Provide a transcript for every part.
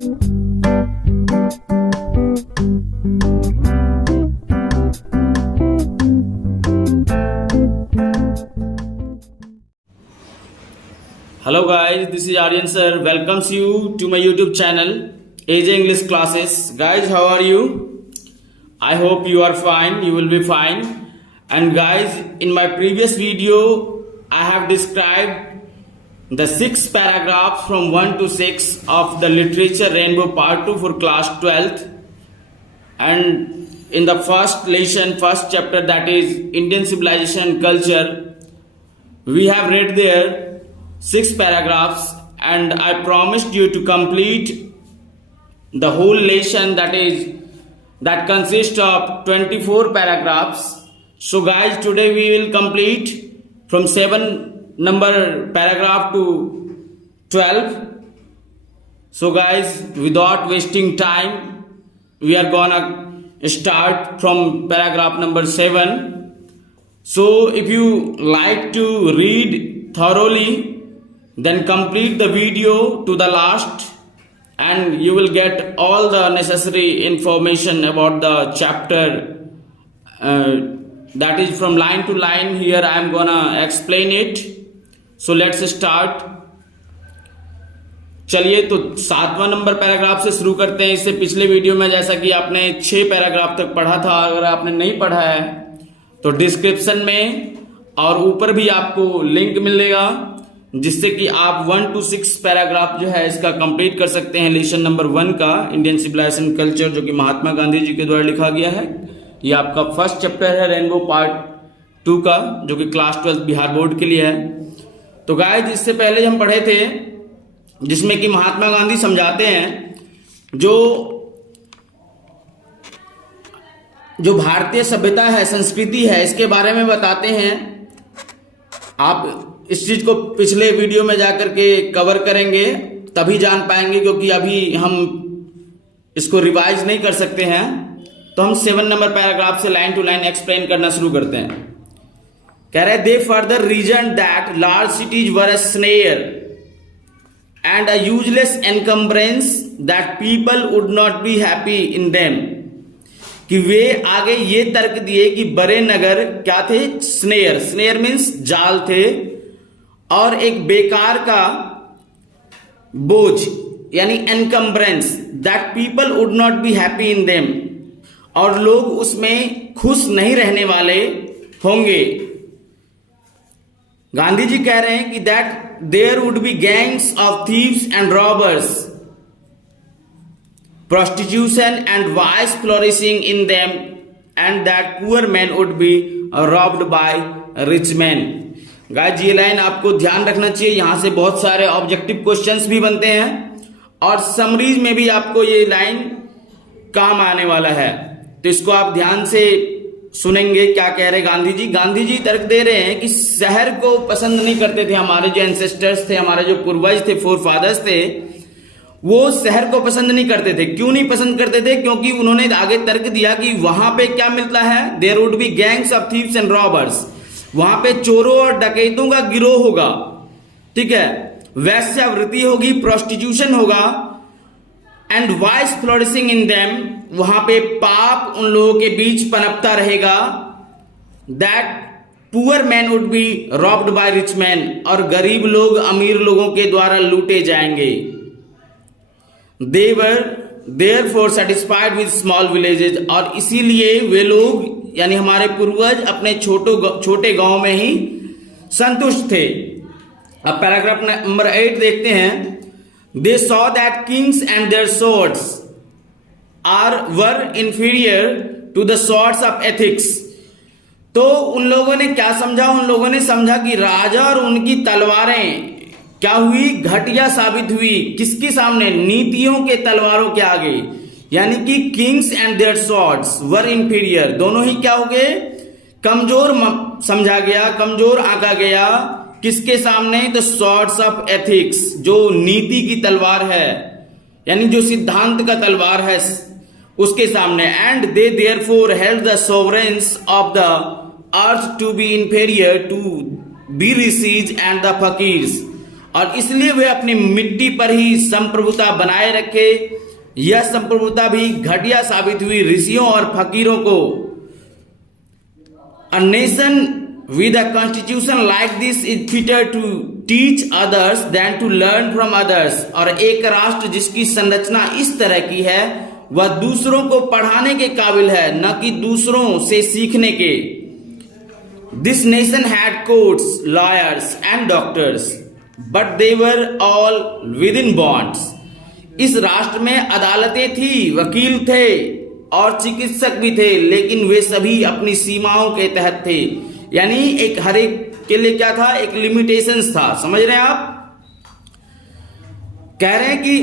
Hello guys, this is Aryan sir. Welcomes you to my YouTube channel, AJ English Classes. Guys, how are you? I hope you are fine. You will be fine. And guys, in my previous video, I have described the 6 paragraphs from 1 to 6 of the Literature Rainbow Part 2 for class 12th. And in the first lesson, first chapter, that is Indian Civilization and Culture, we have read there 6 paragraphs, and I promised you to complete the whole lesson, that consists of 24 paragraphs. So guys, today we will complete from 7 number paragraph to 12. So guys, without wasting time, we are gonna start from paragraph number 7. So if you like to read thoroughly, then complete the video to the last, and you will get all the necessary information about the chapter, that is from line to line. Here I am gonna explain it. So let's start. चलिए, तो 7वां number paragraph से शुरू करते हैं। इससे पिछले video में जैसा कि आपने 6 पैराग्राफ तक पढ़ा था, अगर आपने नहीं पढ़ा है तो डिस्क्रिप्शन में और ऊपर भी आपको लिंक मिलेगा, जिससे कि आप 1 to 6 पैराग्राफ जो है इसका कंप्लीट कर सकते हैं। लेसन नंबर 1 का इंडियन सिविलाइजेशन कल्चर, जो कि महात्मा गांधी जी के द्वारा लिखा गया है। ये आपका फर्स्ट चैप्टर है रेनबो पार्ट 2 का, जो कि क्लास 12 बिहार बोर्ड के लिए है। तो गाइस, इससे पहले हम पढ़े थे जिसमें कि महात्मा गांधी समझाते हैं जो भारतीय सभ्यता है, संस्कृति है, इसके बारे में बताते हैं। आप इस चीज को पिछले वीडियो में जाकर के कवर करेंगे, तभी जान पाएंगे, क्योंकि अभी हम इसको रिवाइज नहीं कर सकते हैं। तो हम 7 नंबर पैराग्राफ से लाइन टू लाइन एक्सप्लेन करना शुरू करते हैं। कह रहे, they further reason that large cities were a snare and a useless encumbrance that people would not be happy in them. कि वे आगे ये तर्क दिए कि बड़े नगर क्या थे? स्नेयर। स्नेयर मीन्स जाल थे, और एक बेकार का बोझ, यानी encumbrance, that people would not be happy in them, और लोग उसमें खुश नहीं रहने वाले होंगे। गांधी जी कह रहे हैं कि that there would be gangs of thieves and robbers, prostitution and vice flourishing in them, and that poor men would be robbed by rich men. Guys, ये लाइन आपको ध्यान रखना चाहिए। यहां से बहुत सारे ऑब्जेक्टिव क्वेश्चंस भी बनते हैं, और समरीज में भी आपको ये लाइन काम आने वाला है। तो इसको आप ध्यान से सुनेंगे। क्या कह रहे गांधी जी? गांधी जी तर्क दे रहे हैं कि शहर को पसंद नहीं करते थे। हमारे जो एंसेस्टर्स थे, हमारे जो पूर्वज थे, फोर फादर्स थे, वो शहर को पसंद नहीं करते थे। क्यों नहीं पसंद करते थे? क्योंकि उन्होंने आगे तर्क दिया कि वहां पे क्या मिलता है? There would be gangs of thieves and robbers. वहां पे चोरों और डकैतों का गिरोह होगा, ठीक है, वैश्यावृत्ति होगी, प्रोस्टिट्यूशन होगा, and vice flourishing in them, वहां पे पाप उन लोगों के बीच पनपता रहेगा। That poor man would be robbed by rich man, और गरीब लोग अमीर लोगों के द्वारा लूटे जाएंगे। They were therefore satisfied with small villages, और इसीलिए वे लोग, यानी हमारे पूर्वज, अपने छोटे गांव में ही संतुष्ट थे। अब पैराग्राफ नंबर 8 देखते हैं। They saw that kings and their swords were inferior to the swords of ethics. तो उन लोगों ने क्या समझा? उन लोगों ने समझा कि राजा और उनकी तलवारें क्या हुई? घटिया साबित हुई। किसके सामने? नीतियों के तलवारों के आगे। यानी कि kings and their swords were inferior, दोनों ही क्या हो गए? कमजोर समझा गया, कमजोर आंका गया। किसके सामने? द स्वॉर्ड्स ऑफ एथिक्स, जो नीति की तलवार है, यानी जो सिद्धांत का तलवार है, उसके सामने। And they therefore held the sovereigns of the earth to be inferior to be rishis and the fakirs, और इसलिए वे अपनी मिट्टी पर ही संप्रभुता बनाए रखे। यह संप्रभुता भी घटिया साबित हुई। ऋषियों और फकीरों को A nation with a constitution like this is fitter to teach others than to learn from others। और एक राष्ट्र जिसकी संरचना इस तरह की है वह दूसरों को पढ़ाने के काबिल है, न कि दूसरों से सीखने के। This nation had courts, lawyers and doctors, but they were all within bonds। इस राष्ट्र में अदालतें थी, वकील थे और चिकित्सक भी थे, लेकिन वे सभी अपनी सीमाओं के तहत थे। यानी एक हर एक के लिए क्या था, एक लिमिटेशंस था। समझ रहे हैं आप? कह रहे हैं कि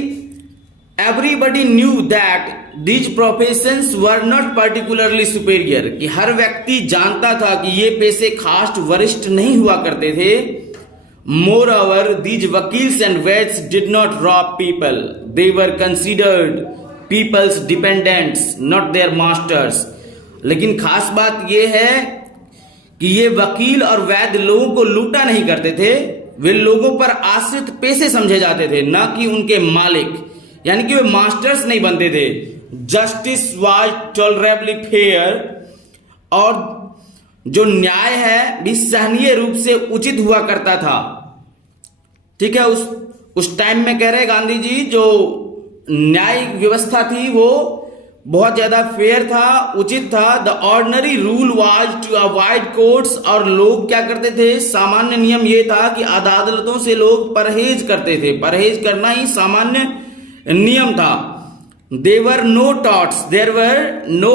everybody knew that these professions were not particularly superior, कि हर व्यक्ति जानता था कि ये पेशे खास वरिष्ठ नहीं हुआ करते थे। Moreover these vakils and vaids did not rob people, they were considered people's dependants not their masters. लेकिन खास बात यह है कि ये वकील और वैद्य लोगों को लूटा नहीं करते थे, वे लोगों पर आश्रित पेशे समझे जाते थे, न कि उनके मालिक। यानी कि वे मास्टर्स नहीं बनते थे। जस्टिस वाज टॉलरेबली फेयर, और जो न्याय है भी सहनीय रूप से उचित हुआ करता था। ठीक है, उस टाइम में कह रहे गांधी जी जो न्यायिक व्यवस्था थी वो बहुत ज्यादा फेयर था, उचित था। The ordinary rule was to avoid courts, और लोग क्या करते थे, सामान्य नियम ये था कि अदालतों से लोग परहेज करते थे। परहेज करना ही सामान्य नियम था। There were no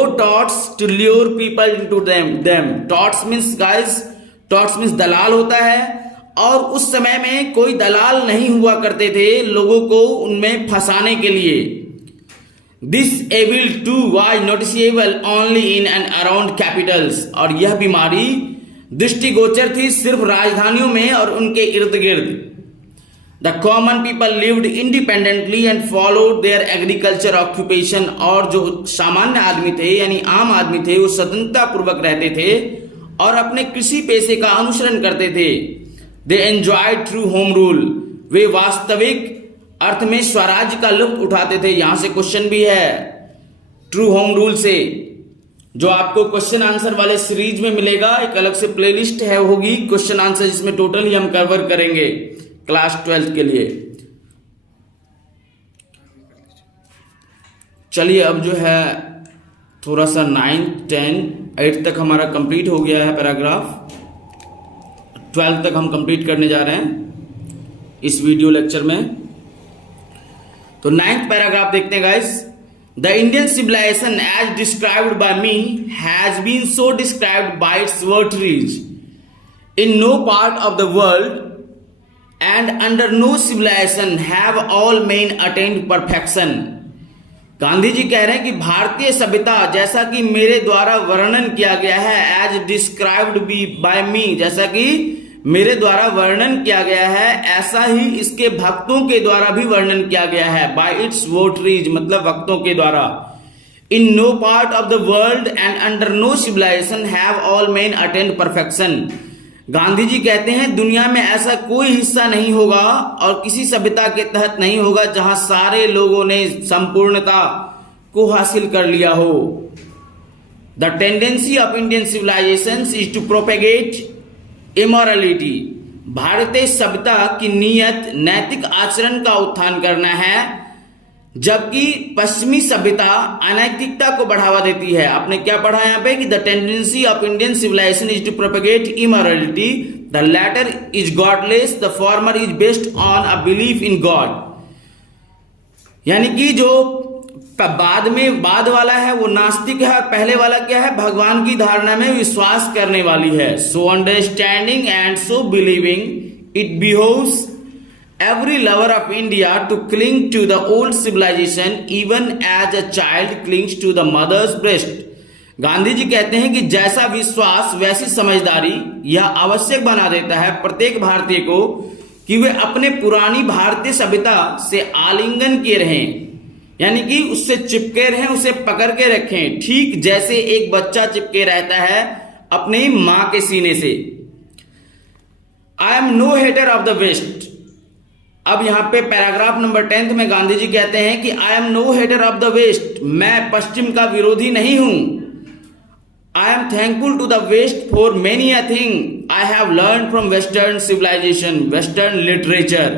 touts to lure people into them. Touts means guys, touts means दलाल होता है, और उस समय में कोई दलाल नहीं हुआ करते थे लोगों को उनमें फंसाने के लिए। This evil too was noticeable only in and around capitals, और यह बीमारी दृष्टिगोचर थी सिर्फ राजधानियों में और उनके इर्द गिर्द। The common people lived independently and followed there agriculture occupation, और जो सामान्य आदमी थे यानी आम आदमी थे वो स्वतंत्रता पूर्वक रहते थे और अपने कृषि पेशे का अनुसरण करते थे। दे एंजॉयड ट्रू होम रूल, वे वास्तविक अर्थ में स्वराज्य का लुत्फ उठाते थे। यहां से क्वेश्चन भी है ट्रू होम रूल से, जो आपको क्वेश्चन आंसर वाले सीरीज में मिलेगा। एक अलग से प्लेलिस्ट है होगी क्वेश्चन आंसर, जिसमें टोटल ही हम कवर करेंगे क्लास 12 के लिए। चलिए अब जो है थोड़ा सा 9, 10, 8 तक हमारा कंप्लीट हो गया है पैराग्राफ। 12 तक हम कंप्लीट करने जा रहे हैं इस वीडियो लेक्चर में। तो 9th पैराग्राफ देखते हैं guys. The Indian civilisation as described by me has been so described by its votaries in no part of the world and under no civilisation have all men attained perfection. Gandhi ji कह रहे हैं कि भारतीय सभ्यता जैसा कि मेरे द्वारा वर्णन किया गया है, एज डिस्क्राइब्ड बाय मी, जैसा कि मेरे द्वारा वर्णन किया गया है, ऐसा ही इसके भक्तों के द्वारा भी वर्णन किया गया है। बाय इट्स वोटरीज मतलब भक्तों के द्वारा। In no part of the world and under no civilisation have all men attained perfection. Gandhi ji कहते हैं दुनिया में ऐसा कोई हिस्सा नहीं होगा और किसी सभ्यता के तहत नहीं होगा जहां सारे लोगों ने संपूर्णता को हासिल कर लिया हो। The tendency of Indian civilisation is to propagate immorality. भारतीय सभ्यता की नीयत नैतिक आचरण का उत्थान करना है, जबकि पश्चिमी सभ्यता अनैतिकता को बढ़ावा देती है। आपने क्या पढ़ा यहाँ पे कि the tendency of Indian civilisation is to propagate immorality, the latter is godless, the former is based on a belief in God. यानी कि जो बाद वाला है वो नास्तिक है और पहले वाला क्या है, भगवान की धारणा में विश्वास करने वाली है। So understanding and so believing it behoves every lover of India to cling to the old civilization even as a child clings to the mother's breast। Gandhi ji कहते हैं कि जैसा विश्वास वैसी समझदारी यह आवश्यक बना देता है प्रत्येक भारतीय को कि वे अपने पुरानी भारतीय सभ्यता से आलिंगन किए रहें, यानी कि उससे चिपके रहें, उसे पकड़ के रखें, ठीक जैसे एक बच्चा चिपके रहता है अपनी मां के सीने से। I am no hater of the West, अब यहाँ पे पैराग्राफ नंबर 10 में गांधी जी कहते हैं कि I am no hater of the West, मैं पश्चिम का विरोधी नहीं हूं। I am thankful to the West for many a thing I have learn from western civilisation, western literature.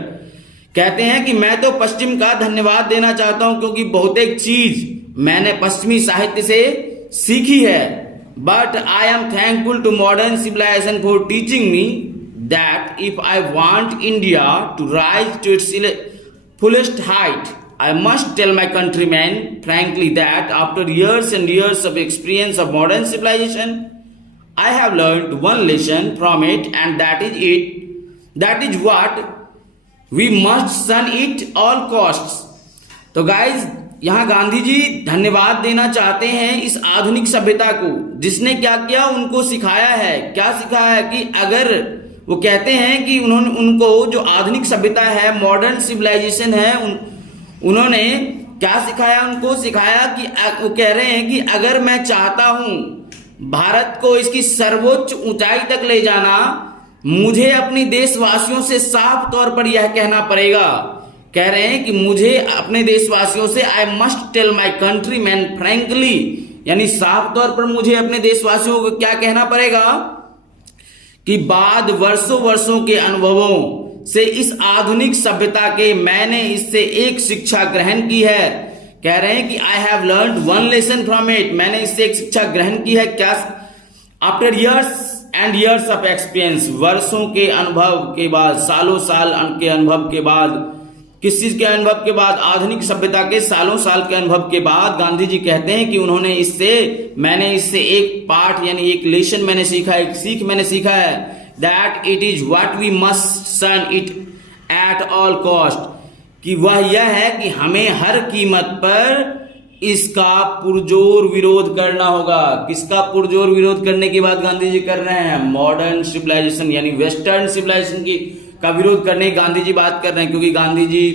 कहते हैं कि मैं तो पश्चिम का धन्यवाद देना चाहता हूं क्योंकि बहुत एक चीज मैंने पश्चिमी साहित्य से सीखी है। But I am thankful to modern civilisation for teaching me that if I want India to rise to its fullest height, I must tell my countrymen frankly that after years and years of experience of modern civilization, I have learned one lesson from it, and that is what we must shun it all costs. तो guys यहाँ गांधी जी धन्यवाद देना चाहते हैं इस आधुनिक सभ्यता को जिसने क्या किया, उनको सिखाया है। क्या सिखाया है कि अगर वो कहते हैं कि उनको जो आधुनिक सभ्यता है, मॉडर्न सिविलाइजेशन है, उन्होंने क्या सिखाया, उनको सिखाया कि वो कह रहे हैं कि अगर मैं चाहता हूं भारत को इसकी सर्वोच्च ऊंचाई तक ले जाना, मुझे अपनी देशवासियों से साफ तौर पर यह कहना पड़ेगा। कह रहे हैं कि मुझे अपने देशवासियों से I must tell my countryman frankly, यानी साफ तौर पर मुझे अपने देशवासियों को क्या कहना पड़ेगा कि बाद वर्षों के अनुभवों से इस आधुनिक सभ्यता के मैंने इससे एक शिक्षा ग्रहण की है। कह रहे हैं कि आई have learn one lesson from it, मैंने इससे एक शिक्षा ग्रहण की है। क्या? After years and years of experience, वर्षों के अनुभव के बाद, सालों साल के अनुभव के बाद, किस चीज के अनुभव के बाद? आधुनिक सभ्यता के सालों साल के अनुभव के बाद गांधी जी कहते हैं कि मैंने इससे एक पाठ यानी एक लेसन मैंने सीखा, एक सीख मैंने सीखा है। That it is what we must shun it at all cost, कि वह यह है कि हमें हर कीमत पर इसका पुरजोर विरोध करना होगा। किसका पुरजोर विरोध करने की बात गांधी जी कर रहे हैं? मॉडर्न सिविलाइजेशन यानी वेस्टर्न सिविलाइजेशन की का विरोध करने की गांधी जी बात कर रहे हैं, क्योंकि Gandhi ji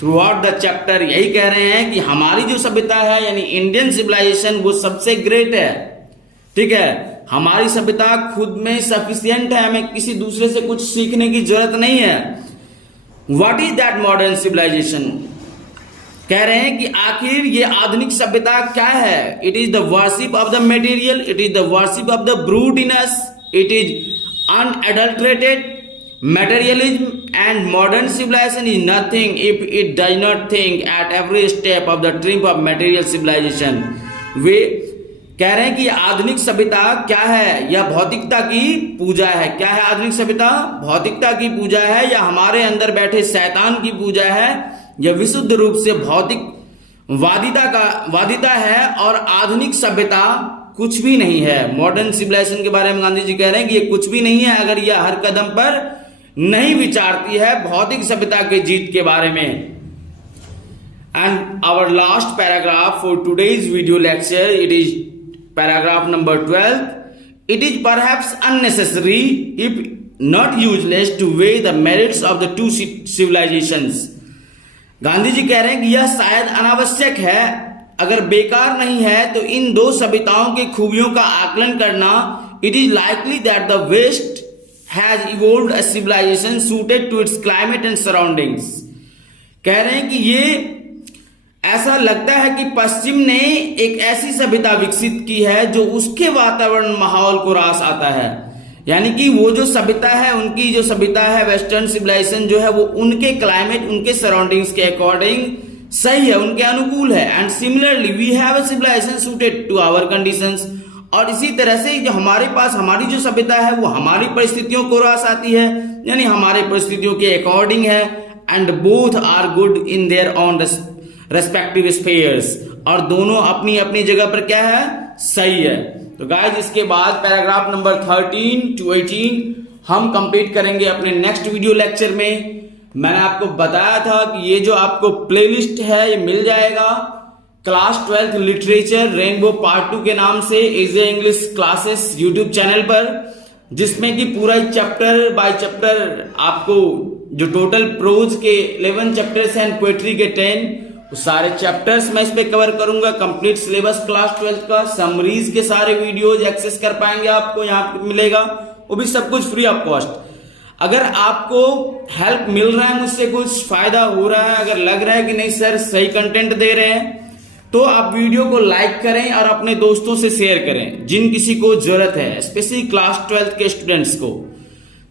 through out the chapter यही कह रहे हैं कि हमारी जो सभ्यता है यानी इंडियन सिविलाइजेशन वो सबसे ग्रेट है। ठीक है, हमारी सभ्यता खुद में सफिशिएंट है, हमें किसी दूसरे से कुछ सीखने की जरूरत नहीं है। What is that modern civilisation? कह रहे हैं कि आखिर ये आधुनिक सभ्यता क्या है? It is the worship of the material, it is the worship of the brute in us, it is unadulterated materialism, and modern civilization is nothing if it does not think at every step of the trip of material civilization. वे कह रहे हैं कि आधुनिक सभ्यता क्या है? यह भौतिकता की पूजा है। क्या है आधुनिक सभ्यता? भौतिकता की पूजा है, या हमारे अंदर बैठे शैतान की पूजा है। यह विशुद्ध रूप से भौतिक वादिता है, और आधुनिक सभ्यता कुछ भी नहीं है। मॉडर्न सिविलाइजेशन के बारे में गांधी जी कह रहे हैं कि ये कुछ भी नहीं है अगर यह हर कदम पर नहीं विचारती है भौतिक सभ्यता के जीत के बारे में। And our last paragraph for today's video lecture, it is paragraph number 12. It is perhaps unnecessary if not useless to weigh the merits of the two civilisations. Gandhi ji कह रहे हैं कि यह शायद अनावश्यक है, अगर बेकार नहीं है तो इन दो सभ्यताओं की खूबियों का आकलन करना. It is likely that the West has evolved a civilization suited to its climate and surroundings. कह रहे हैं कि ये ऐसा लगता है कि पश्चिम ने एक ऐसी सभ्यता विकसित की है जो उसके वातावरण माहौल को रास आता है। यानी कि वो जो सभ्यता है, उनकी जो सभ्यता है वेस्टर्न सिविलाइजेशन जो है वो उनके क्लाइमेट, उनके सराउंडिंग्स के अकॉर्डिंग सही है, उनके अनुकूल है. And similarly we have a civilisation suited to our conditions. और इसी तरह से जो हमारे पास हमारी जो सभ्यता है वो हमारी परिस्थितियों को रास आती है, यानी हमारे परिस्थितियों के अकॉर्डिंग है. And both are good in their own respective spheres. और दोनों अपनी अपनी जगह पर क्या है? सही है. तो गाइस इसके बाद पैराग्राफ नंबर 13 to 18 हम कंप्लीट करेंगे अपने नेक्स्ट वीडियो लेक्चर में. मैंने आपको बताया था कि ये जो आपको प्लेलिस्ट है ये मिल जाएगा class 12th literature rainbow part 2 के नाम से easy English classes YouTube channel पर, जिसमें कि पूरा चैप्टर बाय चैप्टर आपको जो टोटल प्रोज के 11 चैप्टर्स हैं, पोएट्री के 10, सारे चैप्टर्स मैं इस पे कवर करूंगा. कंप्लीट सिलेबस क्लास 12th का, समरीज के सारे वीडियोज एक्सेस कर पाएंगे, आपको यहाँ पे मिलेगा, वो भी सब कुछ फ्री ऑफ कॉस्ट. अगर आपको हेल्प मिल रहा है मुझसे, कुछ फायदा हो रहा है, अगर लग रहा है कि नहीं सर सही कंटेंट दे रहे हैं, तो आप वीडियो को लाइक करें और अपने दोस्तों से शेयर करें जिन किसी को जरूरत है, स्पेशली क्लास 12th के स्टूडेंट्स को।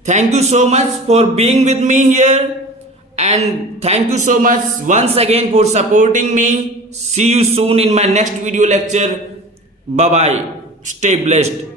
Thank you so much for being with me here and thank you so much once again for supporting me. See you soon in my next video lecture. Bye bye. Stay blessed.